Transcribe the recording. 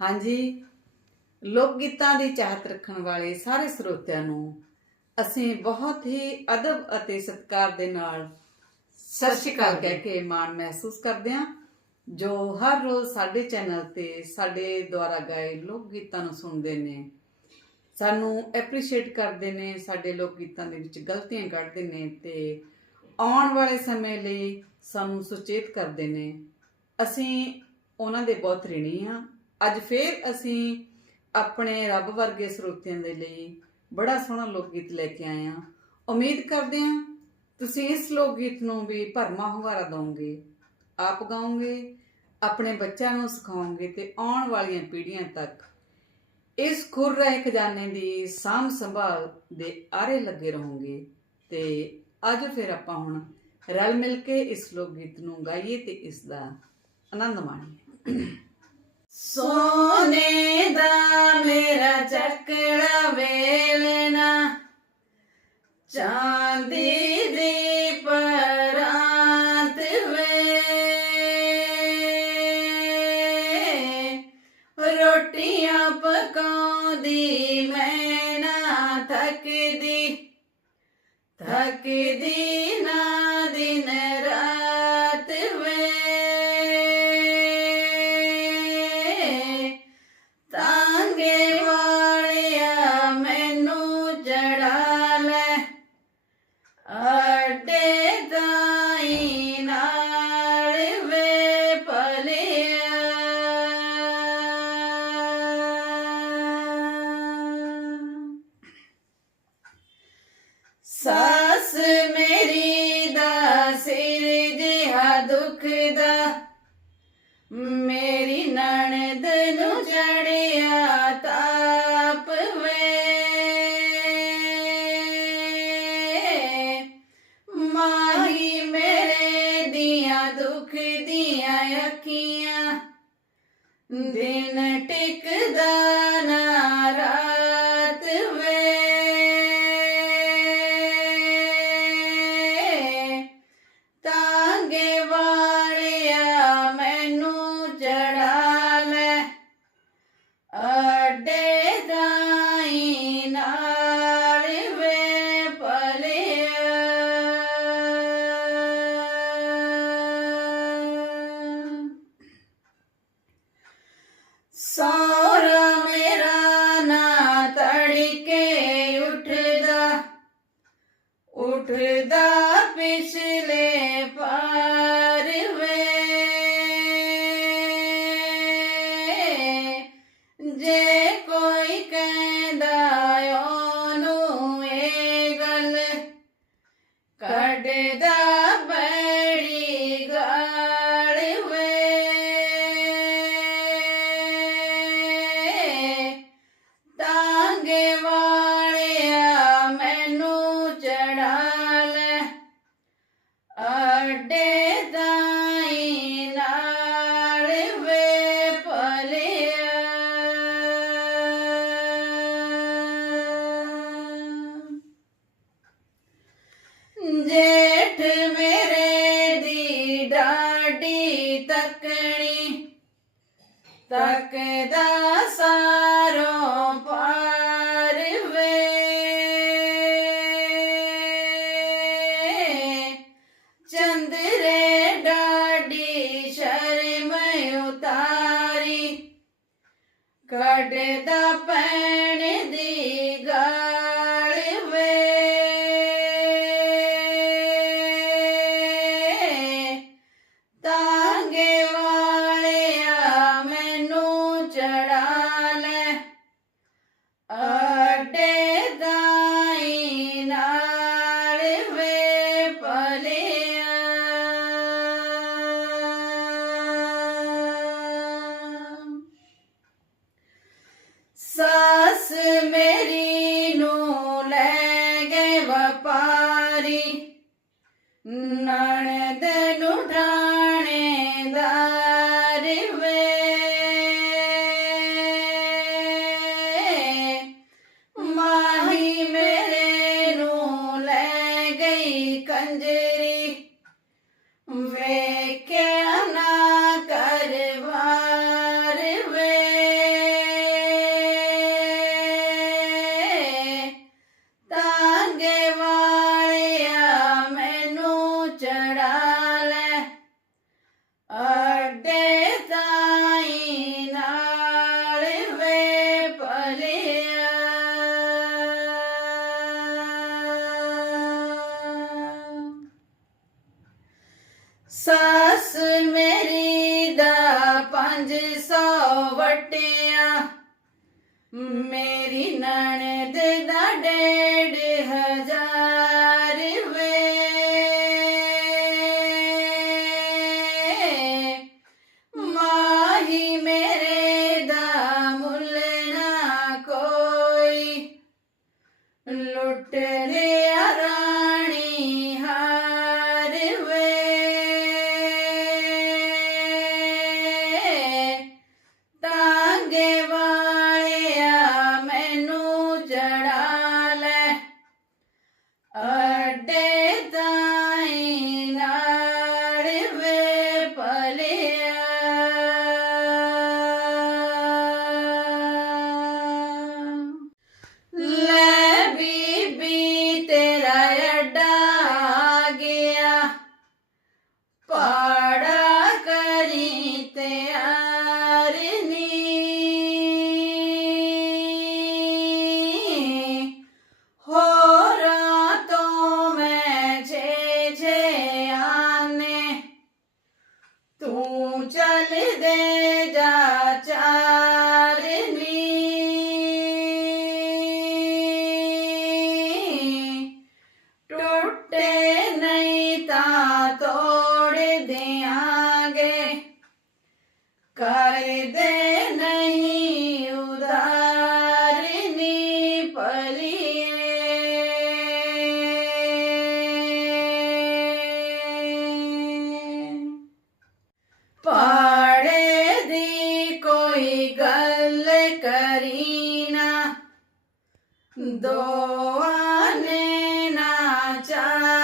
ਹਾਂਜੀ। ਲੋਕ ਗੀਤਾਂ ਦੀ ਚਾਹਤ ਰੱਖਣ ਵਾਲੇ ਸਾਰੇ ਸਰੋਤਿਆਂ ਨੂੰ ਅਸੀਂ ਬਹੁਤ ਹੀ ਅਦਬ ਅਤੇ ਸਤਿਕਾਰ ਦੇ ਨਾਲ ਸਤਿ ਸ਼੍ਰੀ ਅਕਾਲ ਕਹਿ ਕੇ ਮਾਣ ਮਹਿਸੂਸ ਕਰਦੇ ਹਾਂ, ਜੋ ਹਰ ਰੋਜ਼ ਸਾਡੇ ਚੈਨਲ ਤੇ ਸਾਡੇ ਦੁਆਰਾ ਗਾਏ ਲੋਕ ਗੀਤਾਂ ਨੂੰ ਸੁਣਦੇ ਨੇ। ਸਾਨੂੰ ਐਪਰੀਸ਼ੀਏਟ ਕਰਦੇ ਨੇ, ਸਾਡੇ ਲੋਕ ਗੀਤਾਂ ਦੇ ਵਿੱਚ ਗਲਤੀਆਂ ਕੱਢਦੇ ਨੇ ਤੇ ਆਉਣ ਵਾਲੇ ਸਮੇਂ ਲਈ ਸਾਨੂੰ ਸੁਚੇਤ ਕਰਦੇ ਨੇ। ਅਸੀਂ ਉਹਨਾਂ ਦੇ ਬਹੁਤ ਰਿਣੀ ਹਾਂ। ਅੱਜ ਫੇਰ ਅਸੀਂ ਆਪਣੇ ਰੱਬ ਵਰਗੇ ਸਰੋਤਿਆਂ ਦੇ ਲਈ ਬੜਾ ਸੋਹਣਾ ਲੋਕ ਗੀਤ ਲੈ ਕੇ ਆਏ ਹਾਂ। ਉਮੀਦ ਕਰਦੇ ਹਾਂ ਤੁਸੀਂ ਇਸ ਲੋਕ ਗੀਤ ਨੂੰ ਵੀ ਭਰਮਾ ਹੁੰਗਾਰਾ ਦਿਓਗੇ ਆਪ ਗਾਓਗੇ, ਆਪਣੇ ਬੱਚਿਆਂ ਨੂੰ ਸਿਖਾਓਗੇ ਤੇ ਆਉਣ ਵਾਲੀਆਂ ਪੀੜ੍ਹੀਆਂ ਤੱਕ ਇਸ ਖੁਰ ਰਹੇ ਖਜ਼ਾਨੇ ਦੀ ਸਾਂਭ ਸੰਭਾਲ ਦੇ ਆਰੇ ਲੱਗੇ ਰਹੋਗੇ ਤੇ ਅੱਜ ਫਿਰ ਆਪਾਂ ਹੁਣ ਰਲ ਮਿਲ ਕੇ ਇਸ ਲੋਕ ਗੀਤ ਨੂੰ ਗਾਈਏ ਤੇ ਇਸ ਦਾ ਆਨੰਦ ਮਾਣੀਏ। ਸੋਨੇ ਦਾ ਮੇਰਾ ਚੱਕੜਾ ਵੇਲਣਾ। ਚਾਂਦੀ ਦੀ ਪਰਾਂਤ ਵੇ। ਰੋਟੀਆਂ ਪਕਾਉਂਦੀ ਮੈਂ ਨਾ ਥੱਕਦੀ ਥੱਕਦੀ ਨਾ ਚੜਿਆ ਤਾਪ ਵੇ ਮਾਹੀ ਮੇਰੇ ਦੀਆਂ ਦੁੱਖ ਦੀਆਂ ਅੱਖੀਆਂ ਦਿਨ ਟਿਕਦਾ ਨਾ ਰਾਤ birthday. ਕੱਢਦਾ ਪੈਣ ਦੀ ਗਾਲ ਵੇ ਤਾਂਗੇ ਭਲਿਆ ਸਾਸ ਮੇਰੀ ਨੂੰ ਪੰਜ ਸੌ ਵਟਿਆ। ਮੇਰੀ ਨਣਦ ਦਾ ਡੇਢ ਹਜ਼ਾਰ ਵੇ। ਮਾਹੀ ਮੇਰੇ ਦਾ ਮੁੱਲ ਨਾ ਕੋਈ। ਲੁੱਟ ਲੈ Dad. દોવાને ના ચા